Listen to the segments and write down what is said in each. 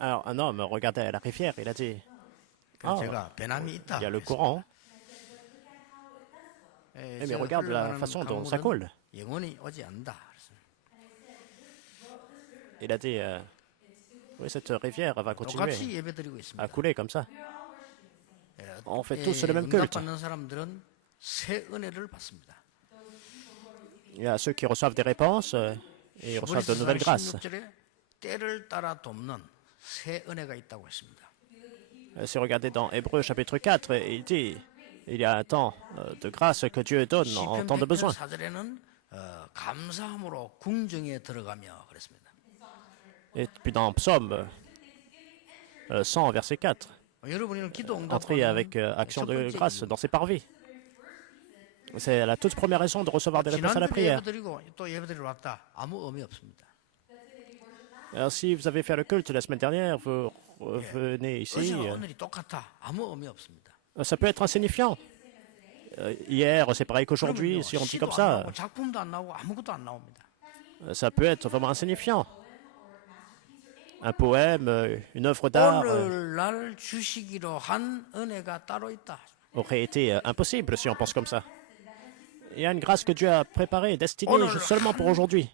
Alors, un homme regardait la rivière, il a dit, oh, il y a le courant, mais regarde la façon dont ça coule. Il a dit, oui, cette rivière va continuer à couler comme ça. On fait tous le même culte. Il y a ceux qui reçoivent des réponses et ils reçoivent de nouvelles grâces. Si vous regardez dans Hébreux chapitre 4, il dit il y a un temps de grâce que Dieu donne en temps de besoin. Et puis dans Psaume 100, verset 4, entrez avec action de grâce dans ses parvis. C'est la toute première raison de recevoir des réponses à la prière. Alors, si vous avez fait le culte la semaine dernière, vous revenez ici, ça peut être insignifiant. Hier, c'est pareil qu'aujourd'hui, si on dit comme ça peut être vraiment insignifiant. Un poème, une œuvre d'art aurait été impossible si on pense comme ça. Il y a une grâce que Dieu a préparée, destinée seulement pour aujourd'hui.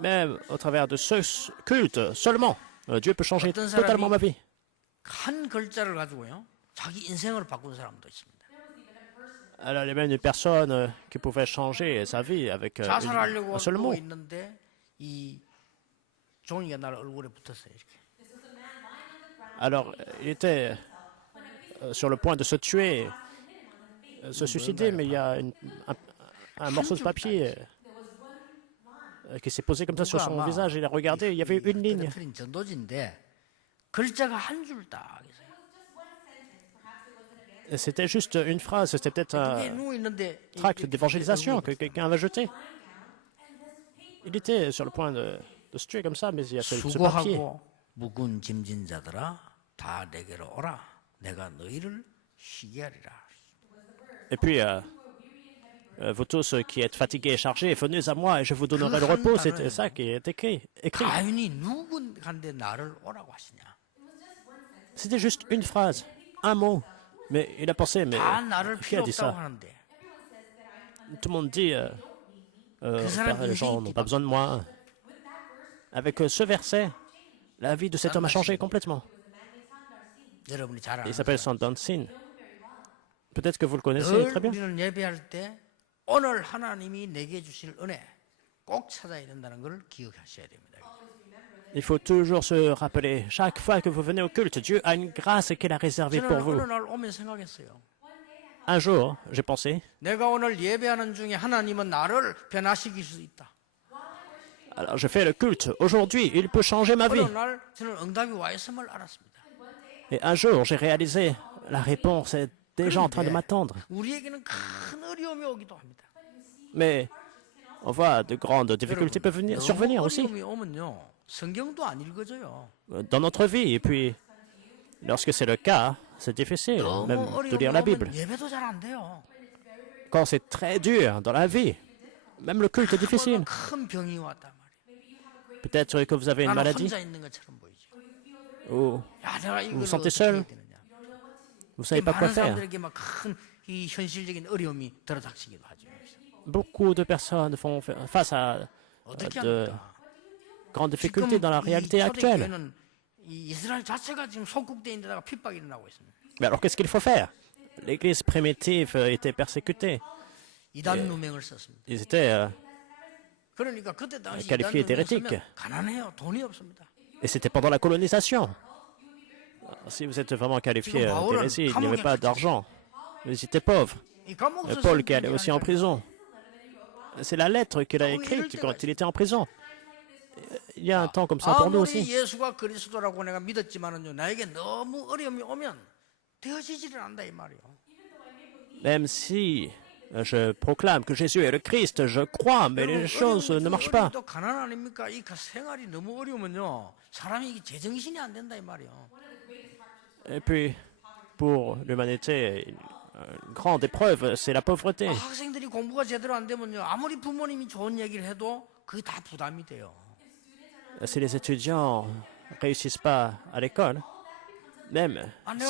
Même au travers de ce culte seulement, Dieu peut changer totalement ma vie. Alors, il y a même une personne qui pouvait changer sa vie avec un seul mot. Alors, il était sur le point de se tuer, se suicider, mais il y a un morceau de papier qui s'est posé comme ça sur son visage. Il a regardé, il y avait une ligne. C'était juste une phrase, c'était peut-être un tract d'évangélisation que quelqu'un avait jeté. Il était sur le point de se tuer comme ça, mais il y a ce papier. Et puis, vous tous qui êtes fatigués et chargés, venez à moi et je vous donnerai le repos. C'était ça qui est écrit. C'était juste une phrase, un mot. Mais il a pensé, mais qui a dit ça? Tout le monde dit, les gens n'ont pas besoin de moi. Avec ce verset, la vie de cet homme a changé complètement. Il s'appelle Sandon Sin. Peut-être que vous le connaissez très bien. Il faut toujours se rappeler, chaque fois que vous venez au culte, Dieu a une grâce qu'il a réservée pour vous. Un jour, j'ai pensé, alors je fais le culte, aujourd'hui, il peut changer ma vie. Et un jour, j'ai réalisé, la réponse est déjà en train de m'attendre. Mais on voit de grandes difficultés peuvent survenir aussi dans notre vie. Et puis, lorsque c'est le cas, c'est difficile même de lire la Bible. Quand c'est très dur dans la vie, même le culte est difficile. Peut-être que vous avez une maladie, ou vous vous sentez seul, vous ne savez pas quoi faire. Beaucoup de personnes font face à de grandes difficultés dans la réalité actuelle. Mais alors, qu'est-ce qu'il faut faire? L'Église primitive était persécutée. Ils étaient qualifiés d'hérétiques. Et c'était pendant la colonisation. Si vous êtes vraiment qualifié d'hérésie, il n'y avait pas d'argent. Ils étaient pauvres. Et Paul qui allait aussi en prison. C'est la lettre qu'il a écrite quand il était en prison. Il y a un temps comme ça pour nous aussi. Même si je proclame que Jésus est le Christ, je crois, mais les choses ne marchent pas. Et puis, pour l'humanité, grande épreuve, c'est la pauvreté. 학생들이 공부가 제대로 안 되면요, 아무리 부모님이 좋은 얘기를 해도 그게 다 부담이 돼요. Si les étudiants ne réussissent pas à l'école, même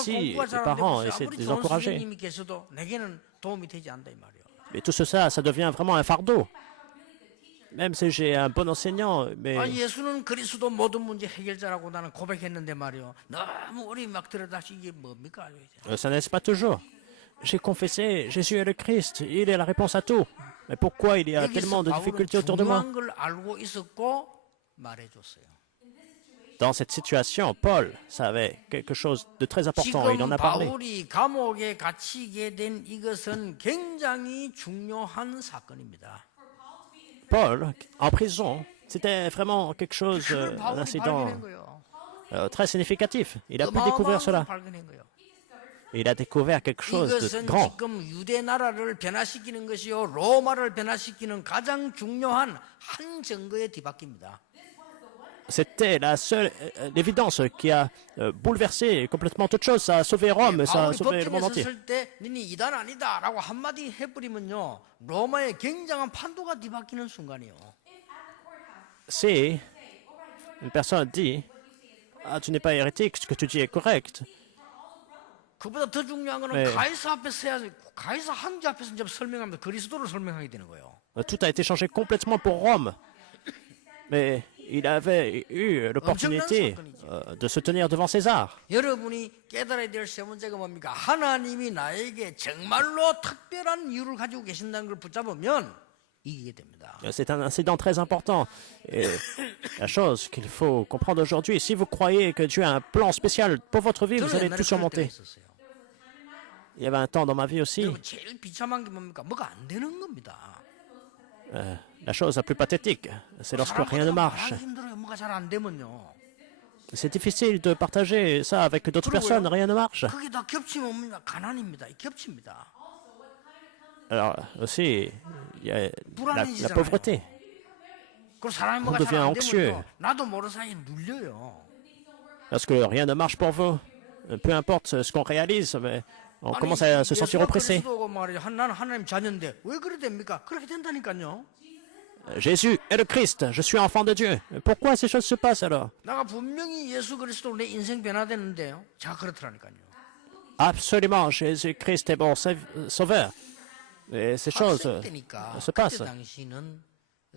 si les parents essaient de les encourager, 선생님이 계셔도 내게는 도움이 되지 않다 이 말이에요. mais tout ça, ça devient vraiment un fardeau. Même si j'ai un bon enseignant, mais 예수는 그리스도 모든 문제 해결자라고 나는 고백했는데 말이요. 너무 우리 막 들여다시 이게 뭡니까? ça n'est pas toujours. J'ai confessé, Jésus est le Christ, il est la réponse à tout. Mais pourquoi il y a tellement de difficultés autour de moi? 중요한 걸 알고 있었고 말해줬어요. Dans cette situation, Paul savait quelque chose de très important, il en 지금 a parlé. 바울이 감옥에 갇히게 된 이것은 굉장히 중요한 사건입니다. Paul, en prison, c'était vraiment quelque chose, 그걸 un 바울이 incident 발견한 거예요. très significatif. Il a pu découvrir cela. 발견한 거예요. Il a découvert quelque chose de 이것은 grand. 지금 유대 나라를 변화시키는 것이요 로마를 변화시키는 가장 중요한 한 증거에 뒤바뀝니다. C'était la seule l'évidence qui a bouleversé complètement toute chose. Ça a sauvé Rome, ça a 바울이 sauvé le monde 법정에 entier. 섰을 때 너니 이단 아니다라고 한마디 해버리면요 로마의 굉장한 판도가 뒤바뀌는 순간이에요. Si une personne dit ah, tu n'es pas hérétique, ce que tu dis est correct. 그보다 더 중요한 거는 네. 가이사 앞에서 해야지. 가이사 황제 앞에서 이제 설명하면서 그리스도를 설명하게 되는 거예요. Tout a été changé complètement pour Rome. Mais il avait eu l'opportunité de se tenir devant César. 여러분이 깨달아야 될 세 번째가 뭡니까? 하나님이 나에게 정말로 특별한 이유를 가지고 계신다는 걸 붙잡으면 이기게 됩니다. C'est un incident très important. Et la chose qu'il faut comprendre aujourd'hui, si vous croyez que Dieu a un plan spécial pour votre vie, vous allez tout surmonter. Il y avait un temps dans ma vie aussi. 여러분 제일 비참한 게 뭡니까? 뭐가 안 되는 겁니다. La chose la plus pathétique, c'est lorsque rien ne marche. 말하기 힘들어요. 뭐가 잘 안 되면요. C'est difficile de partager ça avec d'autres personnes, rien ne marche. 그게 다 겹치면 뭡니까? 가난입니다. 겹칩니다. Alors aussi, il y a la pauvreté. 그리고 사람이 뭐가 잘 안 되면요. 나도 모르는 사이에 눌려요. Lorsque rien ne marche pour vous, peu importe ce qu'on réalise, mais on commence à se sentir oppressé. 나는 하나님 자녀인데 왜 그래 됩니까? 그렇게 된다니까요. Jésus est le Christ, je suis enfant de Dieu. Pourquoi ces choses se passent alors? 내가 분명히 예수 그리스도로 내 인생 변화되는데요. 자 그렇더라니까요. Absolument, Jésus-Christ est mon sauveur. Et ces choses se passent. 그때 당시는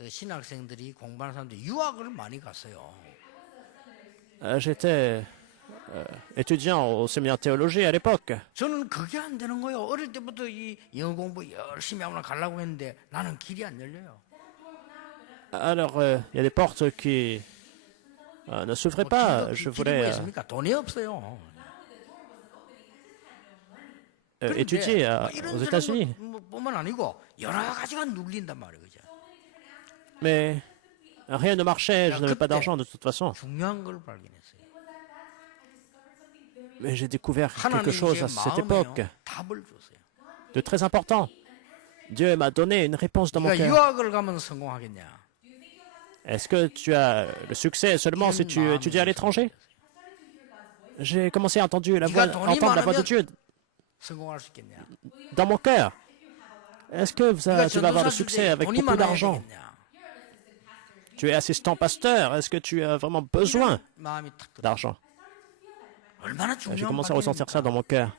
신학생들이 공부하는 사람들이 유학을 많이 갔어요. J'étais étudiant au séminaire théologie à l'époque. 저는 그게 안 되는 거예요. 어릴 때부터 이 영어 공부 열심히 하고 가려고 했는데 나는 길이 안 열려요. Alors, il y a des portes qui ne s'ouvraient pas. Je voulais 돈이 없어요. étudier aux États-Unis. 뿐만 아니고 여러 가지가 눌린단 말이에요. 그죠? Mais rien ne marchait, je n'avais pas d'argent de toute façon. 중요한 걸 발견했어요. Mais j'ai découvert quelque chose à cette époque 답을 줬어요. de très important. Dieu m'a donné une réponse dans mon 네가 cœur. 유학을 가면 성공하겠냐? Est-ce que tu as le succès seulement si tu étudies à l'étranger? J'ai commencé à entendre la voix de Dieu 성공할 수 있겠냐? dans mon cœur. Est-ce que tu vas avoir le succès avec beaucoup d'argent? Tu es assistant pasteur. Est-ce que tu as vraiment besoin 마음이 탁 들어. d'argent? 얼마나 J'ai 중요한 commencé à ressentir ça dans mon cœur.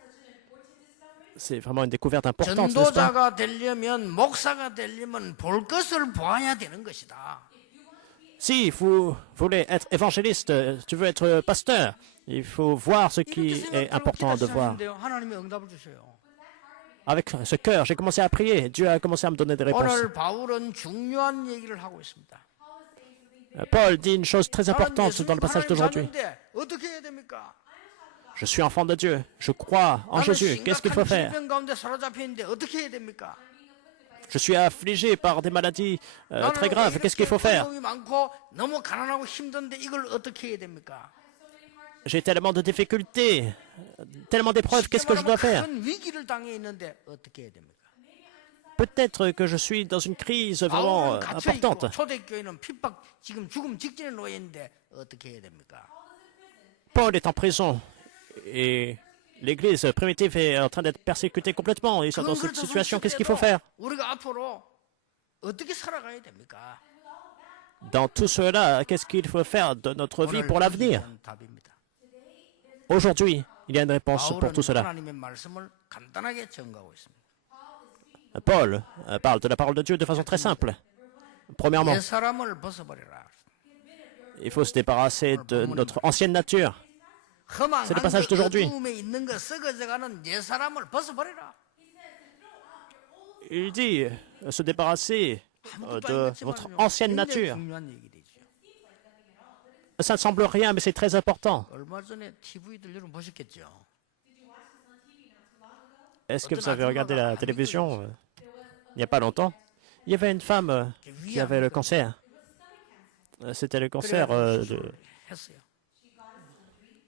C'est vraiment une découverte importante, n'est-ce pas? 전도자가 되려면 목사가 되려면 볼 것을 보아야 되는 것이다. Si vous voulez être évangéliste, tu veux être pasteur, il faut voir ce qui est important de voir. 하나님이 응답을 주셔요. Avec ce cœur, j'ai commencé à prier. Dieu a commencé à me donner des réponses. 오늘 바울은 중요한 얘기를 하고 있습니다. Paul dit une chose très importante dans le passage d'aujourd'hui. 어떻게 해야 됩니까? Je suis enfant de Dieu. Je crois en Jésus. Qu'est-ce qu'il faut faire? 가운데 사로잡혀 있는데 어떻게 해야 됩니까? Je suis affligé par des maladies très graves. Qu'est-ce qu'il faut faire? 많고 너무 가난하고 힘든데 이걸 어떻게 해야 됩니까? J'ai tellement de difficultés, tellement d'épreuves. Qu'est-ce que je dois faire? 큰 위기를 당해 있는데 어떻게 해야 됩니까? Peut-être que je suis dans une crise vraiment importante. 초대교회는 핍박 지금 죽음 직전에 놓여 있는데 어떻게 해야 됩니까? Paul est en prison et L'Église primitive est en train d'être persécutée complètement. Ils sont dans cette situation. Qu'est-ce qu'il faut faire? Dans tout cela, qu'est-ce qu'il faut faire de notre vie pour l'avenir? Aujourd'hui, il y a une réponse pour tout cela. Paul parle de la parole de Dieu de façon très simple. Premièrement, il faut se débarrasser de notre ancienne nature. C'est le passage d'aujourd'hui. Il dit se débarrasser de votre ancienne nature. Ça ne semble rien, mais c'est très important. Est-ce que vous avez regardé la télévision il n'y a pas longtemps? Il y avait une femme qui avait le cancer. C'était le cancer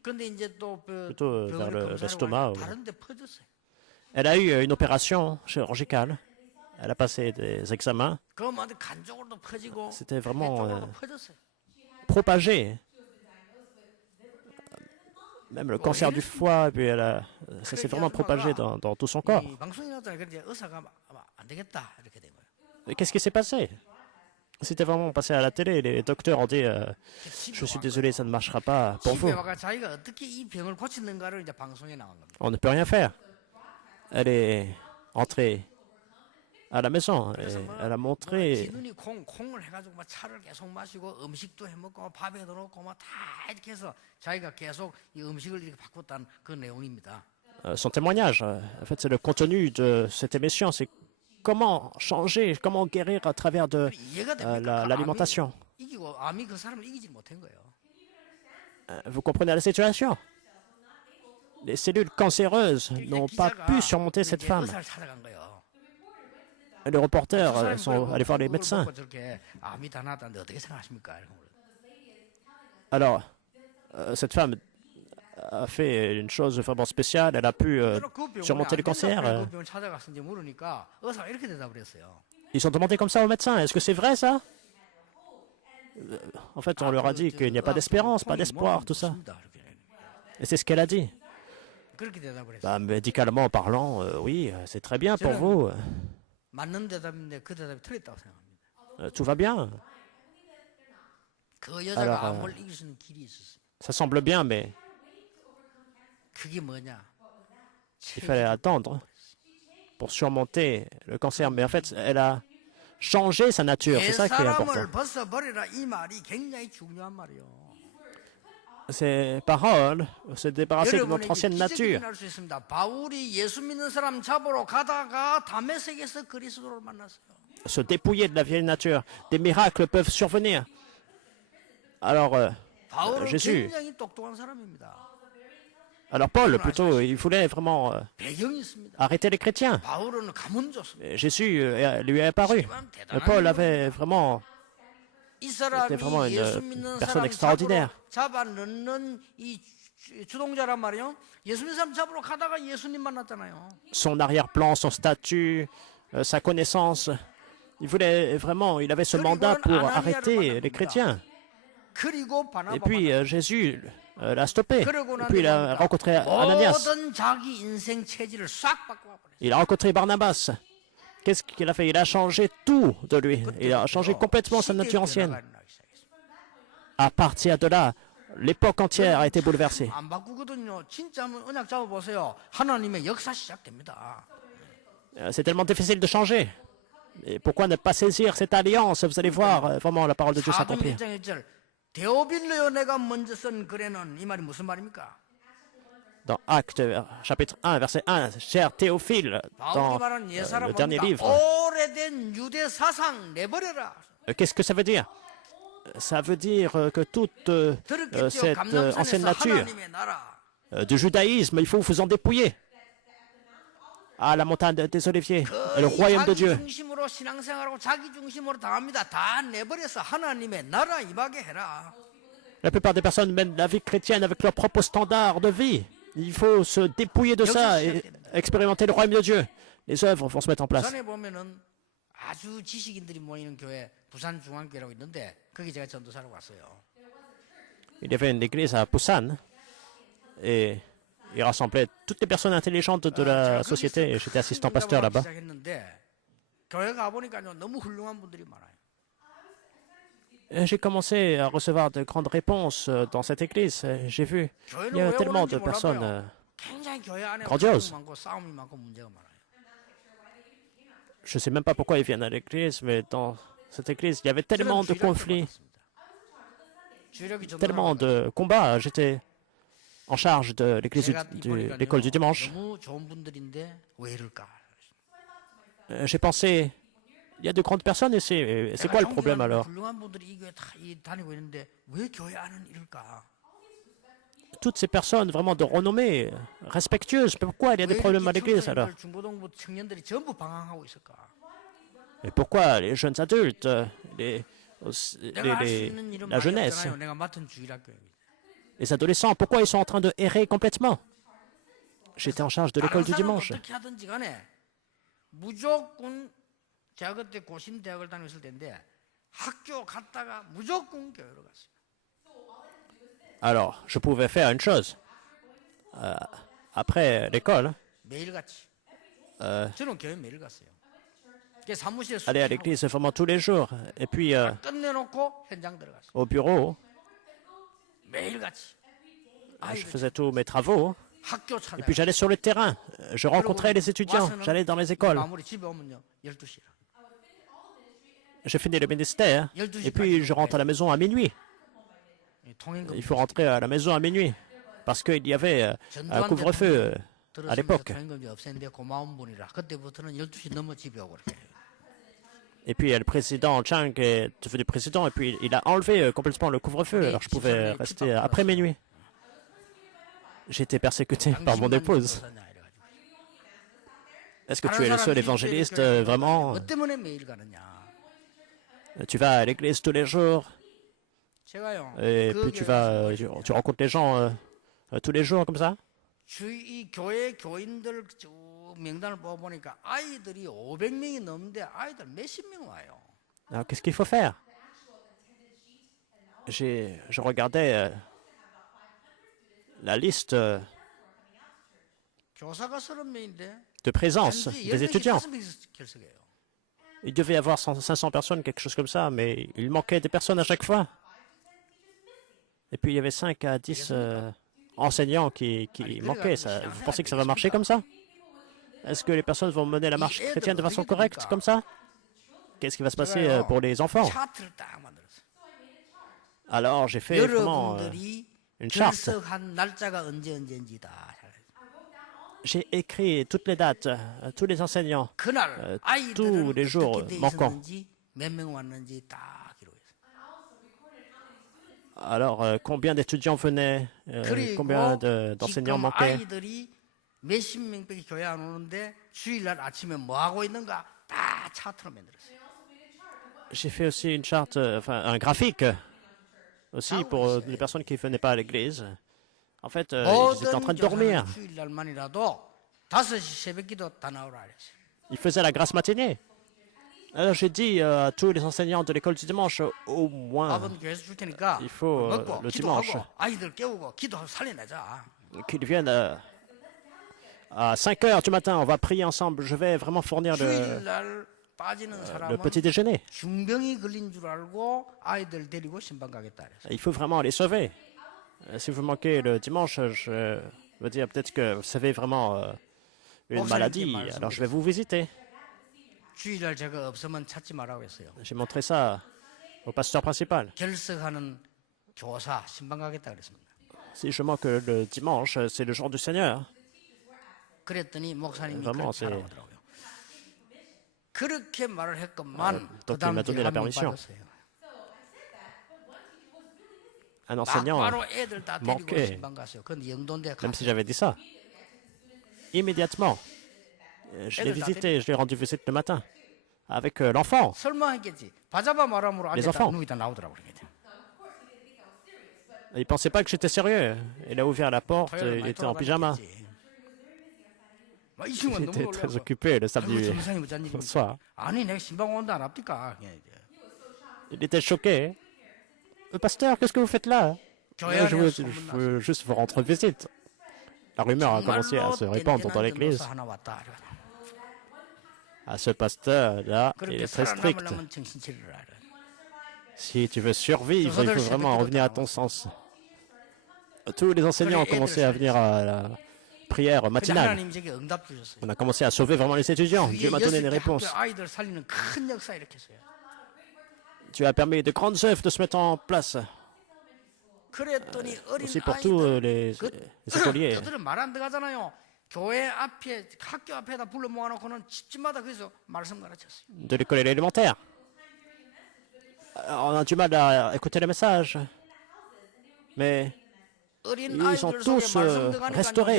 plutôt vers l'estomac. Elle a eu une opération chirurgicale. Elle a passé des examens. C'était vraiment propagé. Même le cancer du foie, puis ça s'est vraiment propagé dans tout son corps. Et qu'est-ce qui s'est passé? C'était vraiment passé à la télé. Les docteurs ont dit je suis désolé, ça ne marchera pas pour vous. On ne peut rien faire. Elle est entrée à la maison et elle a montré son témoignage. En fait, c'est le contenu de cette émission. C'est comment changer, comment guérir à travers de l'alimentation. Vous comprenez la situation? Les cellules cancéreuses n'ont pas pu surmonter cette femme. Les reporters sont allés voir les médecins. Alors, cette femme a fait une chose vraiment spéciale. Elle a pu surmonter le cancer. Ils ont demandé comme ça aux médecins. Est-ce que c'est vrai, ça? En fait, on leur a dit qu'il n'y a pas d'espérance, pas d'espoir, tout ça. Et c'est ce qu'elle a dit. Médicalement parlant, oui, c'est très bien pour vous. Tout va bien. Alors, ça semble bien, mais il fallait attendre pour surmonter le cancer. Mais en fait, elle a changé sa nature. C'est ça qui est important. Ces paroles, se débarrasser de notre ancienne nature. Se dépouiller de la vieille nature. Des miracles peuvent survenir. Alors, Jésus. Alors Paul, plutôt, il voulait vraiment arrêter les chrétiens. Jésus lui est apparu. Paul avait vraiment... C'était vraiment une personne extraordinaire. Son arrière-plan, son statut, sa connaissance, il avait ce mandat pour arrêter les chrétiens. Et puis Jésus l'a stoppé. Et puis il a rencontré Ananias. Il a rencontré Barnabas. Qu'est-ce qu'il a fait? Il a changé tout de lui. Il a changé complètement sa nature ancienne. À partir de là, l'époque entière a été bouleversée. C'est tellement difficile de changer. Et pourquoi ne pas saisir cette alliance? Vous allez voir vraiment la parole de Dieu s'accomplir. Dans Actes, chapitre 1, verset 1, cher Théophile, dans le dernier livre. Qu'est-ce que ça veut dire? Ça veut dire que toute cette ancienne nature du judaïsme, il faut vous en dépouiller. À la montagne des Oliviers, le royaume de Dieu. La plupart des personnes mènent la vie chrétienne avec leur propre standard de vie. Il faut se dépouiller de ça et expérimenter le royaume de Dieu. Les œuvres vont se mettre en place. Il y avait une église à Busan et Il rassemblait toutes les personnes intelligentes de la société et j'étais assistant pasteur là-bas. J'ai commencé à recevoir de grandes réponses dans cette église. J'ai vu, il y a tellement de personnes grandioses. Je ne sais même pas pourquoi ils viennent à l'église, mais dans cette église, il y avait tellement de conflits, tellement de combats. J'étais en charge de l'église de l'école du dimanche. J'ai pensé, il y a de grandes personnes ici, c'est quoi le problème alors? Toutes ces personnes vraiment de renommée, respectueuses, pourquoi il y a des problèmes à l'église alors? Et pourquoi les jeunes adultes, la jeunesse, les adolescents, pourquoi ils sont en train de errer complètement? J'étais en charge de l'école du dimanche. Alors, je pouvais faire une chose. Après l'école, aller à l'église vraiment tous les jours. Et puis, au bureau, je faisais tous mes travaux. Et puis, j'allais sur le terrain. Je rencontrais les étudiants. J'allais dans les écoles. J'ai fini le ministère. Et puis, je rentre à la maison à minuit. Il faut rentrer à la maison à minuit. Parce qu'il y avait un couvre-feu à l'époque. Et puis le président Chang est devenu président et puis il a enlevé complètement le couvre-feu. Alors je pouvais rester après minuit. J'étais persécuté par mon épouse. Est-ce que tu es le seul évangéliste vraiment? Tu vas à l'église tous les jours. Et puis tu rencontres les gens tous les jours comme ça? Alors qu'est-ce qu'il faut faire? Je regardais la liste de présence des étudiants. Il devait y avoir 500 personnes, quelque chose comme ça, mais il manquait des personnes à chaque fois. Et puis il y avait 5 à 10 enseignants qui manquaient. Vous pensez que ça va marcher comme ça? Est-ce que les personnes vont mener la marche chrétienne de façon correcte comme ça? Qu'est-ce qui va se passer pour les enfants? Alors j'ai fait vraiment une charte. J'ai écrit toutes les dates, tous les enseignants, tous les jours manquants. Alors, combien d'étudiants venaient, combien d'enseignants manquaient? J'ai fait aussi une charte, enfin un graphique aussi pour les personnes qui ne venaient pas à l'église. En fait, ils étaient en train de dormir. Ils faisaient la grasse matinée. Alors j'ai dit à tous les enseignants de l'école du dimanche, au moins, il faut le dimanche qu'ils viennent à 5 heures du matin. On va prier ensemble. Je vais vraiment fournir le petit déjeuner. Il faut vraiment les sauver. Si vous manquez le dimanche, je veux dire peut-être que vous avez vraiment une maladie. Alors je vais vous visiter. J'ai montré ça au pasteur principal. Si je manque le dimanche, c'est le jour du Seigneur. Vraiment, c'est... donc il m'a donné la permission. Un enseignant manquait, même si j'avais dit ça. Immédiatement, je l'ai visité, je l'ai rendu visite le matin, avec l'enfant, les enfants. Il ne pensait pas que j'étais sérieux. Il a ouvert la porte, il était en pyjama. Il était très occupé le samedi soir. Il était choqué. Pasteur, qu'est-ce que vous faites là? Je veux juste vous rendre visite. La rumeur a commencé à se répandre dans l'église. À ce pasteur-là, il est très strict. Si tu veux survivre, il faut vraiment revenir à ton sens. Tous les enseignants ont commencé à venir à la prière matinale. On a commencé à sauver vraiment les étudiants. Dieu m'a donné des réponses. Tu as permis de grandes œuvres de se mettre en place. Aussi pour tous les écoliers. De l'école élémentaire. On a du mal à écouter le message. Mais ils sont tous restaurés.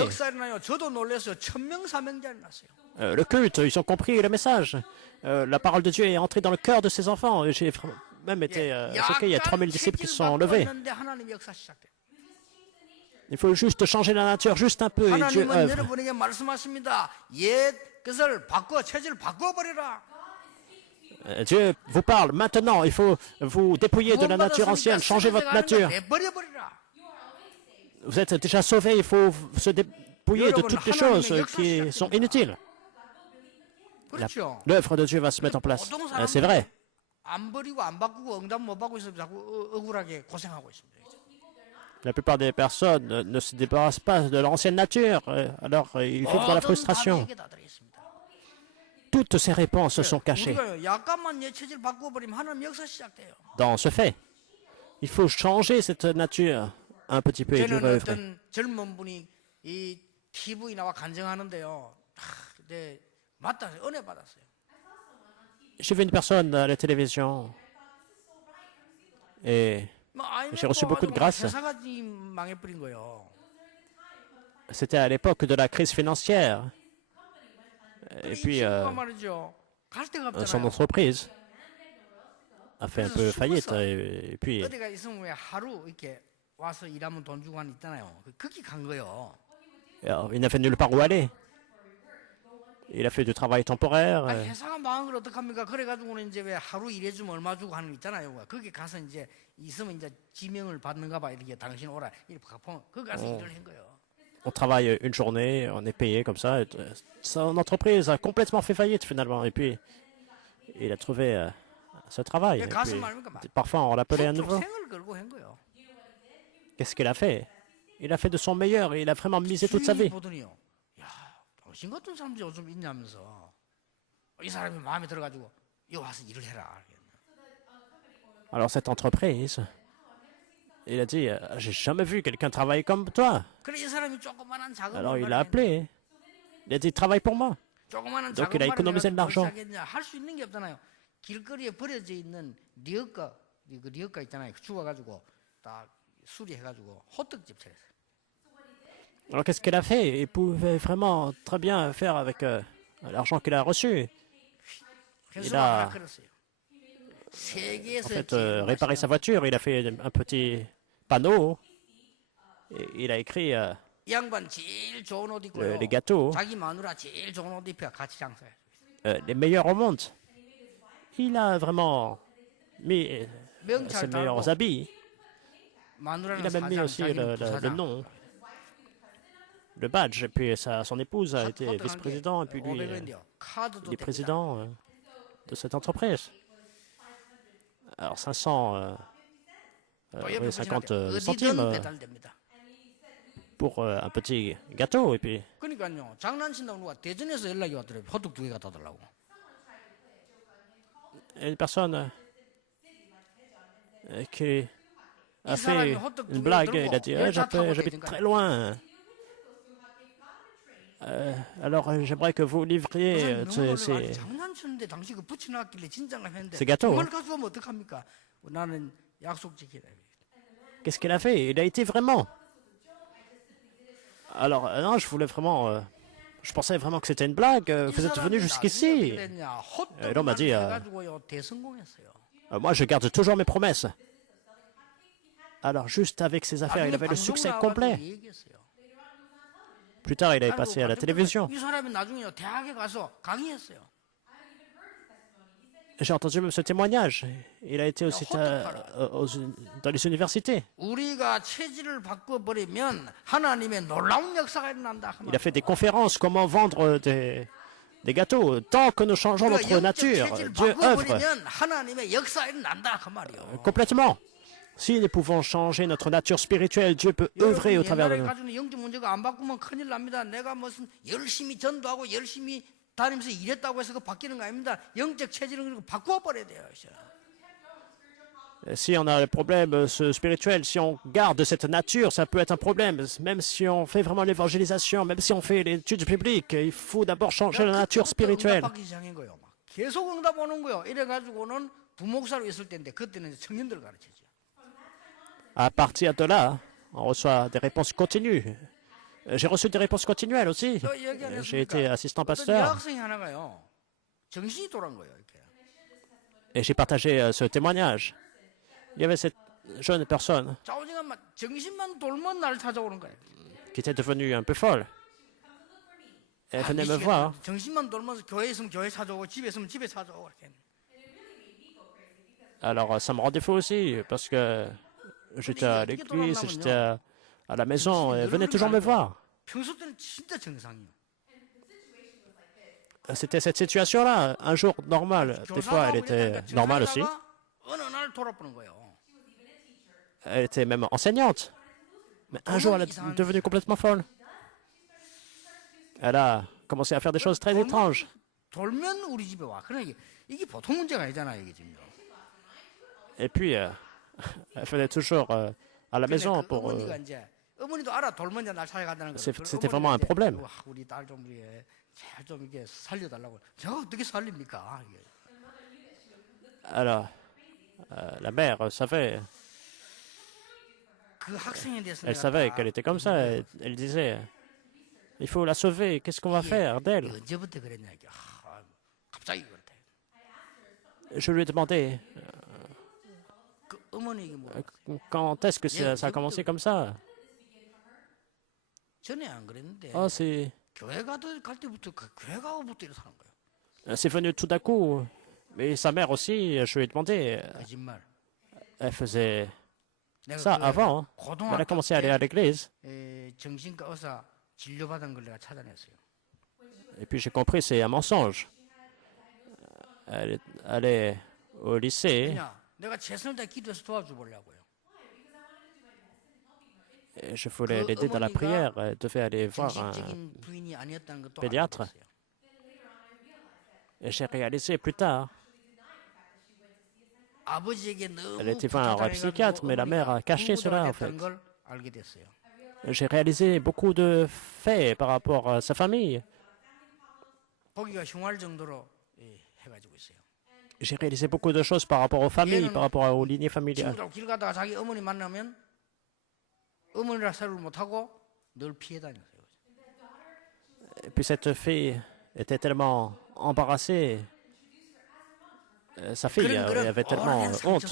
Le culte, ils ont compris le message. La parole de Dieu est entrée dans le cœur de ces enfants. J'ai même été choqué. Il y a 3000 disciples qui se sont levés. Il faut juste changer la nature, juste un peu, et Dieu œuvre. Dieu vous parle maintenant. Il faut vous dépouiller de la nature ancienne, changer votre nature. Vous êtes déjà sauvés, il faut se dépouiller de toutes les choses qui sont inutiles. L'œuvre de Dieu va se mettre en place. C'est vrai. La plupart des personnes ne se débarrassent pas de leur ancienne nature, alors ils vivent dans la frustration. Toutes ces réponses sont cachées dans ce fait. Il faut changer cette nature un petit peu et Dieu va œuvrer. J'ai vu une personne à la télévision et j'ai reçu beaucoup de grâce. C'était à l'époque de la crise financière. Et puis, son entreprise a fait un peu faillite. Et puis, alors, il n'a fait nulle part où aller. Il a fait du travail temporaire. On travaille une journée, on est payé comme ça. Son entreprise a complètement fait faillite finalement. Et puis, il a trouvé ce travail. Et puis, parfois, on l'appelait à nouveau. Qu'est-ce qu'il a fait? Il a fait de son meilleur et il a vraiment misé toute sa vie. Alors cette entreprise, il a dit, j'ai jamais vu quelqu'un travailler comme toi. Alors il l'a appelé. Il a dit, travaille pour moi. Donc il a économisé de l'argent. Alors qu'est-ce qu'il a fait? Il pouvait vraiment très bien faire avec l'argent qu'il a reçu. Il a en fait réparé sa voiture. Il a fait un petit panneau. Et il a écrit les gâteaux, les meilleurs au monde. Il a vraiment mis ses meilleurs habits. Il a même mis aussi le nom. Le badge, et puis son épouse a été vice-président, et puis lui, il est président de cette entreprise. Alors 550 centimes pour un petit gâteau, et puis... Une personne qui a fait une blague, il a dit « j'habite très loin ». Alors, j'aimerais que vous livriez ces gâteaux. Qu'est-ce qu'il a fait? Il a été vraiment. Alors, non, je voulais vraiment... je pensais vraiment que c'était une blague. Vous êtes venu jusqu'ici. Et l'homme m'a dit, moi, je garde toujours mes promesses. Alors, juste avec ses affaires, il avait le succès complet. Plus tard, il est passé à la télévision. J'ai entendu même ce témoignage. Il a été aussi dans les universités. 우리가 체질을 바꿔버리면 하나님의 놀라운 역사가 일어난다. Il a fait des conférences comment vendre des gâteaux. Tant que nous changeons notre nature, Dieu œuvre 하나님의 역사가 일어난다 그 말이요. complètement. Si nous pouvons changer notre nature spirituelle, Dieu peut œuvrer au travers de nous. 가지고 영적 문제가 안 바꾸면 큰일 납니다. 내가 무슨 열심히 전도하고 열심히 다니면서 일했다고 해서 그 바뀌는 거 아닙니다. 영적 체질은 바꾸어 버려야 돼요. Si on a le problème spirituel, si on garde cette nature, ça peut être un problème. Même si on fait vraiment l'évangélisation, même si on fait l'étude biblique, il faut d'abord changer la nature spirituelle. 계속 응답 오는 거요. 이래가지고는 부목사로 있을 때인데 그때는 청년들 가르치죠. À partir de là, on reçoit des réponses continues. J'ai reçu des réponses continuelles aussi. J'ai été assistant pasteur. 여학생이 하나가요. 정신이 돌아온 거예요. 이렇게. Et j'ai partagé ce témoignage. Il y avait cette jeune personne 정신만 돌면 나를 찾아오는 거예요. qui était devenue un peu folle. Elle venait me voir. 정신만 돌면서 교회 있으면 교회 찾아오고 집에 있으면 집에 찾아오고 이렇게. Alors ça me rendait fou aussi parce que j'étais à l'église, j'étais à la maison, elle venait toujours me voir. 평소 때는 진짜 정상이요. C'était cette situation-là, un jour normal. Des fois, elle était normale aussi. 어느 날 돌아보는 거예요. Elle était même enseignante. Mais un jour, elle est devenue complètement folle. Elle a commencé à faire des choses très étranges. 돌면 우리 집에 와. 그러니까 이게 보통 문제가 아니잖아요, 이게 지금. Et puis, elle venait toujours à la maison pour... 어머니도 알아. 돌면 이제 날 찾아간다는 거. C'était vraiment un problème. 우리 딸 좀 좀 이게 살려달라고. 제가 어떻게 살립니까? Alors, la mère savait. Elle savait qu'elle était comme ça. Elle disait, il faut la sauver. Qu'est-ce qu'on va faire d'elle? Je lui ai demandé, quand est-ce que ça a commencé comme ça? Oh, c'est venu tout d'un coup. Mais sa mère aussi, je lui ai demandé, elle faisait ça avant. Elle a commencé à aller à l'église. Et puis j'ai compris, c'est un mensonge. Elle allait au lycée. Et je voulais l'aider dans la prière. Elle devait aller voir un pédiatre. Et j'ai réalisé plus tard. Elle était voir un psychiatre, mais la mère a caché cela, en fait. J'ai réalisé beaucoup de faits par rapport à sa famille. J'ai réalisé beaucoup de choses par rapport aux familles, par rapport aux lignées familiales. Et puis cette fille était tellement embarrassée. Sa fille avait tellement honte.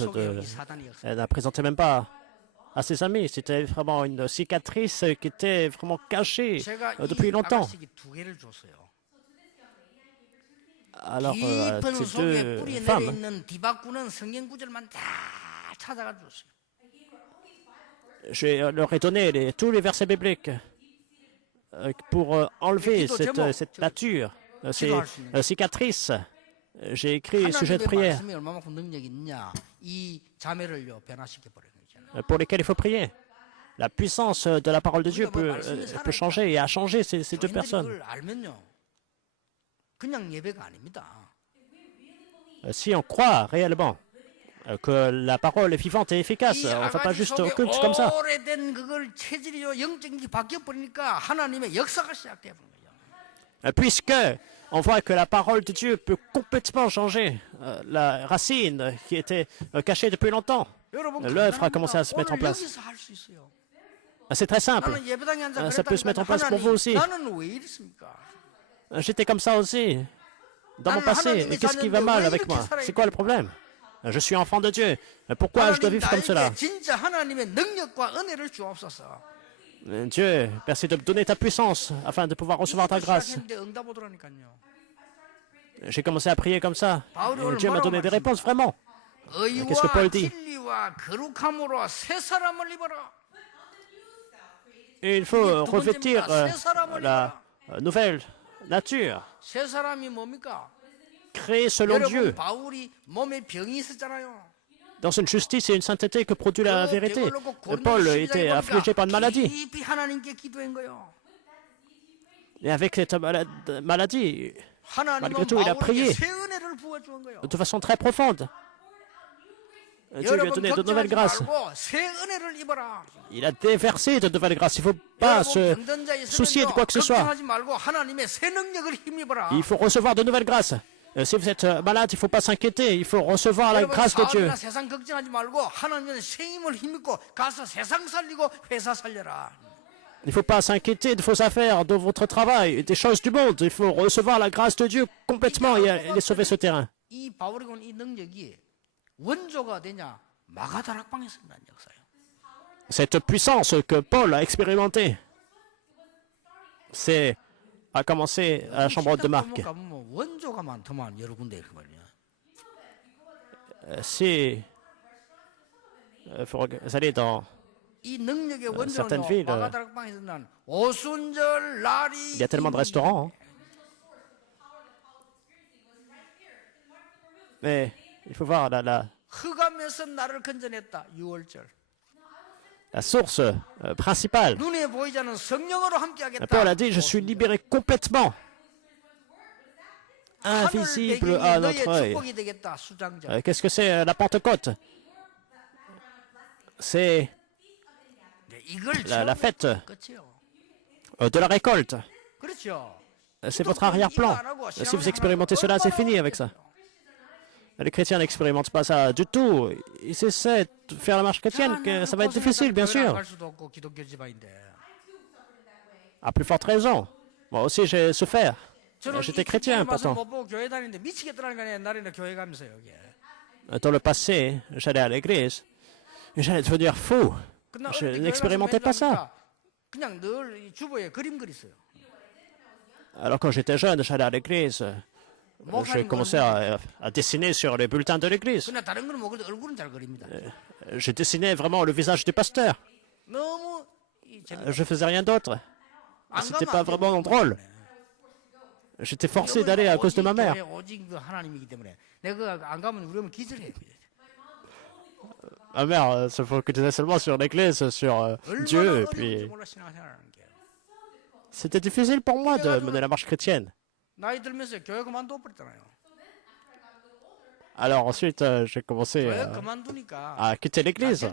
Elle ne présentait même pas à ses amis. C'était vraiment une cicatrice qui était vraiment cachée depuis longtemps. Alors, ces deux femmes, je leur ai donné tous les versets bibliques pour enlever cette nature, ces cicatrices. J'ai écrit sujet de prière pour lesquels il faut prier. La puissance de la parole de Dieu peut changer et a changé ces deux personnes. Si on croit réellement que la parole est vivante et efficace, on ne fait pas juste au culte comme ça. Puisque on voit que la parole de Dieu peut complètement changer la racine qui était cachée depuis longtemps. L'œuvre a commencé à se mettre en place. C'est très simple. Ça peut se mettre en place pour vous aussi. J'étais comme ça aussi, dans mon passé. Et qu'est-ce qui va mal avec moi? C'est quoi le problème? Je suis enfant de Dieu. Pourquoi je dois vivre comme cela? Dieu, merci de me donner ta puissance afin de pouvoir recevoir ta grâce. J'ai commencé à prier comme ça. Et Dieu m'a donné des réponses, vraiment. Qu'est-ce que Paul dit? Et il faut revêtir la nouvelle nature, créée selon Dieu, dans une justice et une sainteté que produit la vérité. Paul était affligé par une maladie. Et avec cette maladie, malgré tout, il a prié de façon très profonde. Dieu lui a donné de nouvelles grâces. Il a déversé de nouvelles grâces. Il ne faut pas se soucier de quoi que ce soit. Il faut recevoir de nouvelles grâces. Si vous êtes malade, il ne faut pas s'inquiéter. Il faut recevoir la grâce de Dieu. Il ne faut pas s'inquiéter de vos affaires, de votre travail, des choses du monde. Il faut recevoir la grâce de Dieu complètement et aller sauver ce terrain. Cette puissance que Paul a expérimentée, a commencé à la chambre de Marc. Si vous allez dans certaines villes, il y a tellement de restaurants. Mais il faut voir la source principale. Paul a dit, je suis libéré complètement, invisible à notre œil. Qu'est-ce que c'est la Pentecôte? C'est la fête de la récolte. C'est votre arrière-plan. Si vous expérimentez cela, c'est fini avec ça. Les chrétiens n'expérimentent pas ça du tout. Ils essaient de faire la marche chrétienne, que ça va être difficile, bien sûr. À plus forte raison. Moi aussi, j'ai souffert. J'étais chrétien, pourtant. Dans le passé, j'allais à l'église. J'allais devenir fou. Je n'expérimentais pas ça. Alors, quand j'étais jeune, j'allais à l'église. J'ai commencé à dessiner sur les bulletins de l'église. Je dessinais vraiment le visage du pasteur. Je faisais rien d'autre. C'était pas vraiment drôle. J'étais forcé d'aller à cause de ma mère. Ma mère se focalisait seulement sur l'église, sur Dieu, et puis c'était difficile pour moi de mener la marche chrétienne. Alors ensuite, j'ai commencé à quitter l'église.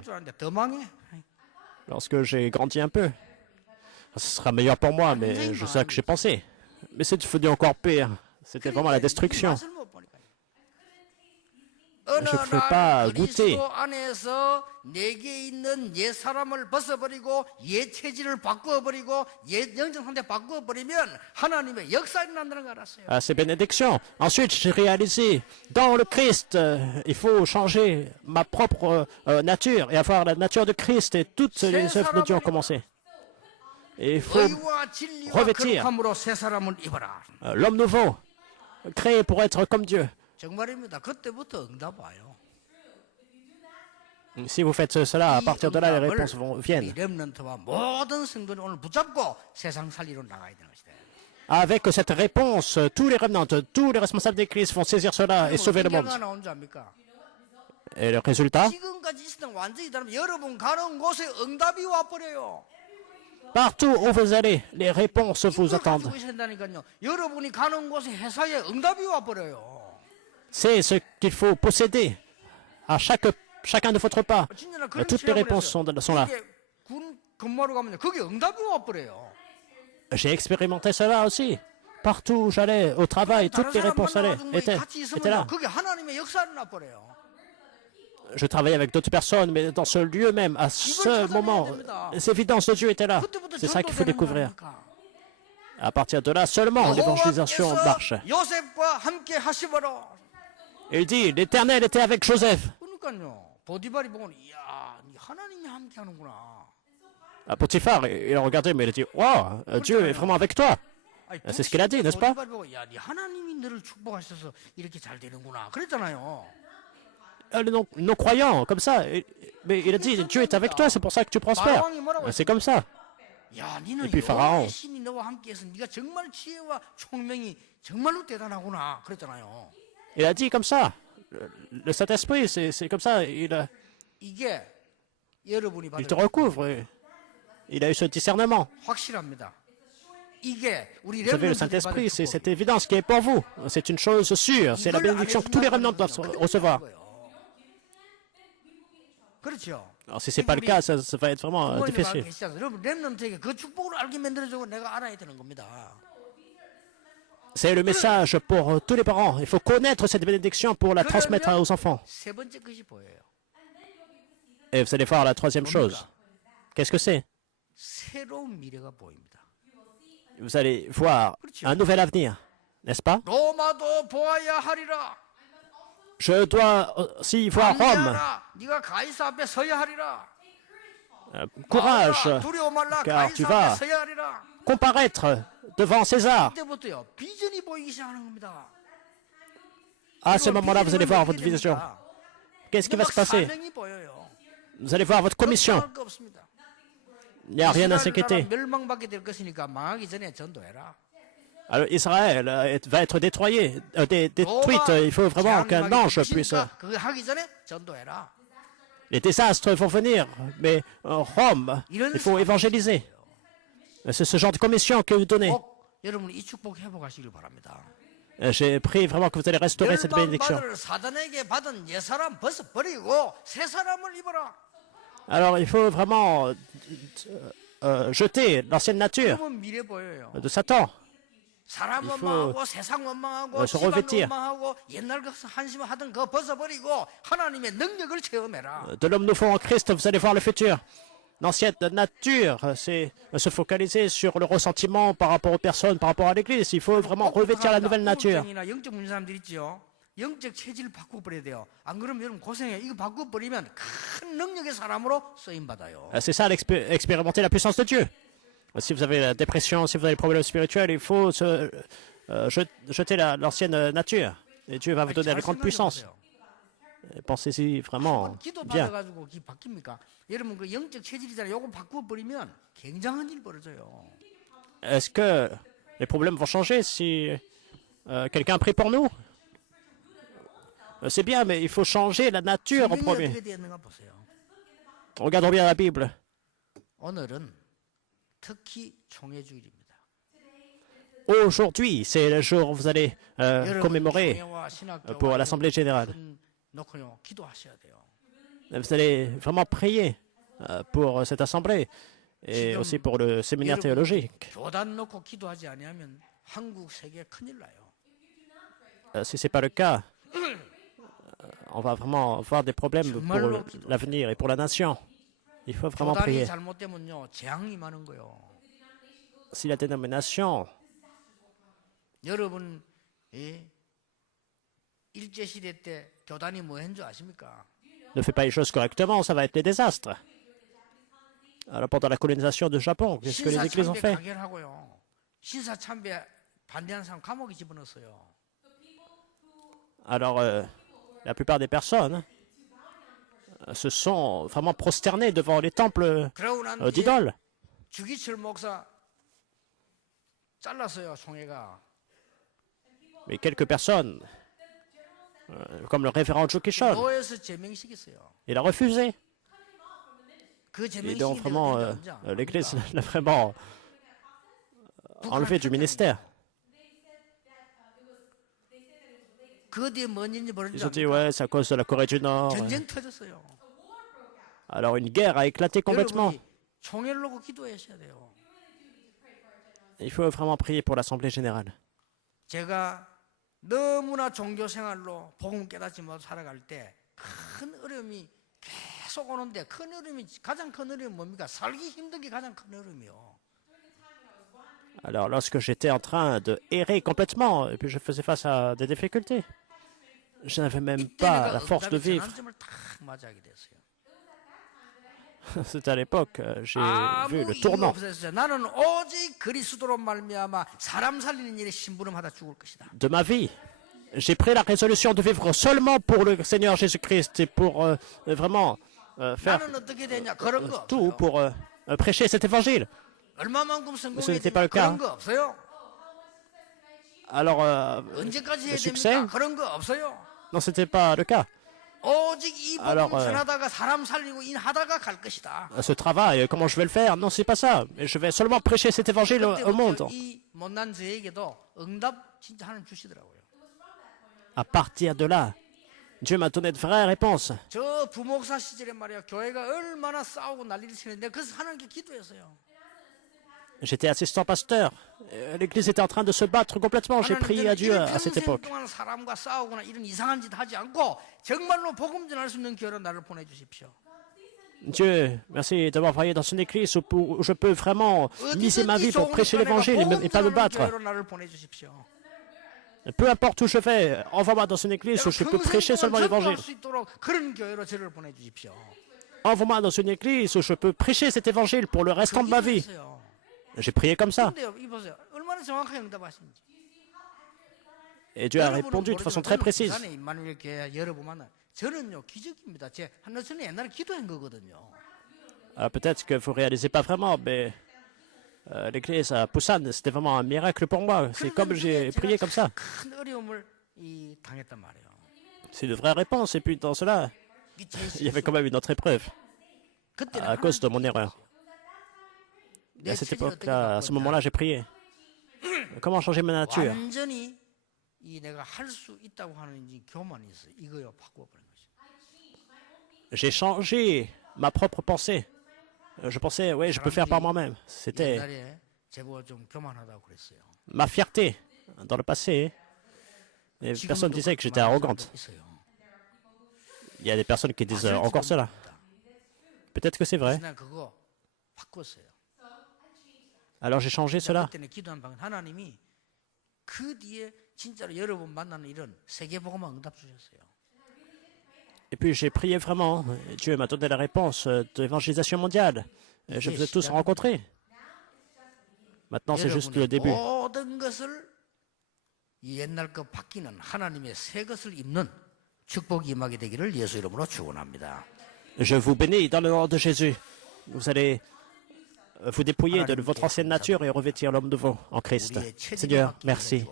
Lorsque j'ai grandi un peu. Ce sera meilleur pour moi, mais je sais que j'ai pensé. Mais c'est devenu encore pire. C'était vraiment la destruction. Je ne peux pas goûter. À ces bénédictions. Ensuite, j'ai réalisé, dans le Christ, il faut changer ma propre nature et avoir la nature de Christ, et toutes les œuvres de Dieu ont commencé. Et il faut revêtir l'homme nouveau, créé pour être comme Dieu. Si vous faites cela, à partir de là, les réponses viennent. Avec cette réponse, tous les remnants, tous les responsables d'église vont saisir cela et sauver le monde. Et le résultat? Partout où vous allez, les réponses vous attendent. C'est ce qu'il faut posséder à chacun de votre pas. Toutes les réponses sont là. J'ai expérimenté cela aussi. Partout où j'allais, au travail, toutes les réponses étaient là. Je travaillais avec d'autres personnes, mais dans ce lieu même, à ce moment, les évidences de Dieu étaient là. C'est ça qu'il faut découvrir. À partir de là, seulement l'évangélisation marche. Il dit, l'Éternel était avec Joseph. Potiphar, il a regardé, mais il a dit, wow, Dieu est vraiment avec toi. C'est ce qu'il a dit, n'est-ce pas? 야, 네 하나님이 너를 축복하셔서 이렇게 잘 되는구나. 그랬잖아요. Le non-croyant, comme ça. Mais il a dit, Dieu est avec toi, c'est pour ça que tu prospères. C'est comme ça. 야, Et 너는 puis Pharaon. 여호와의 신이 너와 함께해서 네가 정말 지혜와 총명이 정말로 대단하구나. 그랬잖아요. Il a dit comme ça. Le Saint-Esprit, c'est comme ça. 이게 여러분이 Il te 받을 recouvre. Il a eu ce discernement. 확실합니다. 이게 우리 Vous savez, le 렘넌트들이 Saint-Esprit, 받을 c'est 축복이에요. cette évidence qui est pour vous. C'est une chose sûre. C'est la bénédiction que tous les remnants doivent recevoir. 그렇죠. Alors, si ce n'est pas le cas, ça va être vraiment 부모님이 difficile. 계시잖아요. 여러분 렘넌트에게 그 축복을 알게 만들어주고 내가 알아야 되는 겁니다. C'est le message pour tous les parents. Il faut connaître cette bénédiction pour la transmettre aux enfants. 세 번째 것이 보여요. Et vous allez voir la troisième chose. Qu'est-ce que c'est? 새로운 미래가 보입니다. Vous allez voir un nouvel avenir, n'est-ce pas? 로마도 보아야 하리라. Je dois aussi voir Rome. 담대하라. 네가 가이사 앞에 서야 하리라. Courage, 두려워 말라. car tu 가이사 vas 앞에 서야 하리라. comparaître devant César. 그때부터요. 비전이 보이기 시작하는 겁니다. À ce moment-là, vous allez voir votre vision. Qu'est-ce qui va se passer? 사명이 보여요. Vous allez voir votre commission. 걱정할 거 없습니다. Il n'y a rien à 이스라엘 나라 s'inquiéter. 멸망받게 될 것이니까 망하기 전에 전도해라. Alors, Israël va être détruite. Il faut vraiment qu'un ange puisse... 그거 하기 전에 전도해라. Les désastres vont venir, mais Rome, il faut évangéliser. C'est ce genre de commission que vous donnez. 꼭 여러분 이 축복 회복하시길 바랍니다. J'ai prié vraiment que vous allez restaurer cette bénédiction. 멸망받을 사단에게 받은 옛 사람 벗어버리고 새 사람을 입어라. Alors, il faut vraiment jeter l'ancienne nature 그러면 미래 보여요. de Satan. 사람 Il faut, 원망하고 세상 원망하고 se 집안 revêtir. 원망하고 옛날 그 한심하던 거 벗어버리고 하나님의 능력을 체험해라. De l'homme nouveau en Christ, vous allez voir le futur. L'ancienne nature, c'est se focaliser sur le ressentiment par rapport aux personnes, par rapport à l'Église. Il faut vraiment revêtir la nouvelle nature. 우울증이나 영적 문제 사람들 있죠. 영적 체질을 바꿔버려야 돼요. 안 그러면 여러분 고생해요. 이거 바꿔버리면 큰 능력의 사람으로 쓰임 받아요. C'est ça, expérimenter la puissance de Dieu. Si vous avez la dépression, si vous avez des problèmes spirituels, il faut jeter l'ancienne nature. Et Dieu va vous donner la grande puissance. Pensez-y vraiment 기도 bien. 받아가지고 바뀝니까? 여러분 그 영적 체질이잖아요. 요거 바꿔버리면 굉장한 일 벌어져요. Est-ce que les problèmes vont changer si quelqu'un prie pour nous? C'est bien, mais il faut changer la nature en 분명히 premier. 어떻게 되었는가 보세요. Regardons bien la Bible. 오늘은 특히 총회주일입니다. Aujourd'hui, c'est le jour où vous allez commémorer 총회와 신학교와 pour l'Assemblée générale. 놓고요 기도하셔야 돼요. Vous allez vraiment prier pour cette assemblée et aussi pour le séminaire théologique. 교단 놓고 기도하지 아니하면 한국 세계 큰일 나요. Si ce n'est pas le cas, on va vraiment avoir des problèmes pour l'avenir et pour la nation. Il faut vraiment 교단이 prier. 잘못되면요 재앙이 많은 거요. Si la dénomination 여러분 일제 시대 때 교단이 뭐 했는 줄 아십니까? ne fait pas les choses correctement, ça va être les désastres. Alors, pendant la colonisation du Japon, qu'est-ce que les églises ont fait? 가결하고요. 신사참배 반대하는 사람 감옥에 집어넣었어요. Alors, la plupart des personnes se sont vraiment prosternées devant les temples 그러고 난 뒤에 d'idoles. 주기철 목사 잘랐어요 총회가. Mais quelques personnes, comme le révérend Joe Kishon, 노예에서 제명시켰어요. il a refusé. 그 Et donc, 제명시킨 vraiment, l'Église l'a vraiment enlevé du ministère. 그 뒤에 뭔 일이 벌어진지 Ils ont dit, 압니까? ouais, c'est à cause de la Corée du Nord. 전쟁 터졌어요. Alors, une guerre a éclaté complètement. 여러분이 총회를 놓고 기도하셔야 돼요. Il faut vraiment prier pour l'Assemblée générale. 제가 너무나 종교 생활로 복음 깨닫지 못하고 살아갈 때 큰 어려움이 계속 오는데 큰 어려움이 가장 큰 어려움이 뭡니까? 살기 힘든 게 가장 큰 어려움이요. Alors, lorsque j'étais en train de errer complètement, et puis je faisais face à des difficultés, je n'avais même 이때 pas 내가 la force de 응답의 vivre. 전환점을 탁 맞이하게 됐어요. C'est à l'époque, j'ai vu le 이유 tournant. 없었어요. 나는 오직 그리스도로 말미암아 사람 살리는 일에 심부름하다 죽을 것이다. De ma vie, j'ai pris la résolution de vivre seulement pour le Seigneur Jésus-Christ et pour vraiment faire 나는 어떻게 되냐? 그런 거 tout 없어요. pour prêcher cet évangile. 얼마만큼 n'était pas le 성공했냐? cas. 그런 거 없어요. Alors, 언제까지 해야 succès? 됩니까? 그런 거 없어요. non, c'était pas le cas. 오직 이 Alors, 복음 전하다가 사람 살리고 인하다가 갈 것이다. Ce travail, comment je vais le faire? Non, c'est pas ça. Je vais seulement prêcher cet évangile au monde. 그때부터 이 못난 저에게도 응답 진짜 하나님 주시더라고요. À partir de là, Dieu m'a donné de vraies réponses. 저 부목사 시절에 말이야 교회가 얼마나 싸우고 난리를 치는데 그래서 하나님께 기도했어요. J'étais assistant pasteur. L'église était en train de se battre complètement. J'ai prié à Dieu à cette époque. 동안 사람과 싸우거나 이런 이상한 짓 하지 않고 정말로 복음 전할 수 있는 교회로 나를 보내주십시오. Dieu, merci d'avoir envoyé dans une église où je peux vraiment miser ma vie pour prêcher l'évangile et pas me battre. Peu importe où je vais, envoie-moi dans une église où je peux prêcher seulement l'évangile. Envoie-moi dans une église où je peux prêcher cet évangile pour le restant de ma vie. J'ai prié comme ça. Et Dieu a répondu de façon très précise. Alors peut-être que vous ne réalisez pas vraiment, mais l'église à Busan, c'était vraiment un miracle pour moi. C'est comme j'ai prié comme ça. C'est de vraies réponses. Et puis dans cela, il y avait quand même une autre épreuve à cause de mon erreur. Et à cette époque-là, à ce moment-là, j'ai prié. Comment changer ma nature? J'ai changé ma propre pensée. Je pensais, oui, je peux faire par moi-même. C'était ma fierté dans le passé. Les personnes disaient que j'étais arrogante. Il y a des personnes qui disent encore cela. Peut-être que c'est vrai. Alors j'ai changé cela. Et puis j'ai prié vraiment. Dieu m'a donné la réponse de l'évangélisation mondiale. Je vous ai tous rencontrés. Maintenant c'est juste le début. Je vous bénis dans le nom de Jésus. Vous allez vous dépouiller de votre ancienne nature et revêtir l'homme nouveau en Christ. Seigneur, merci.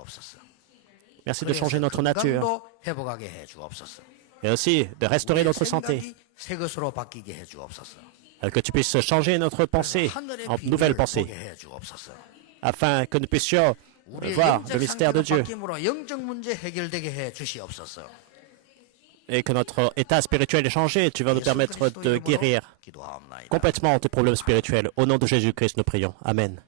Merci de changer notre nature et aussi de restaurer notre santé. Que tu puisses changer notre pensée en nouvelle pensée afin que nous puissions voir le mystère de Dieu et que notre état spirituel est changé. Tu vas nous permettre de guérir complètement tes problèmes spirituels. Au nom de Jésus-Christ, nous prions. Amen.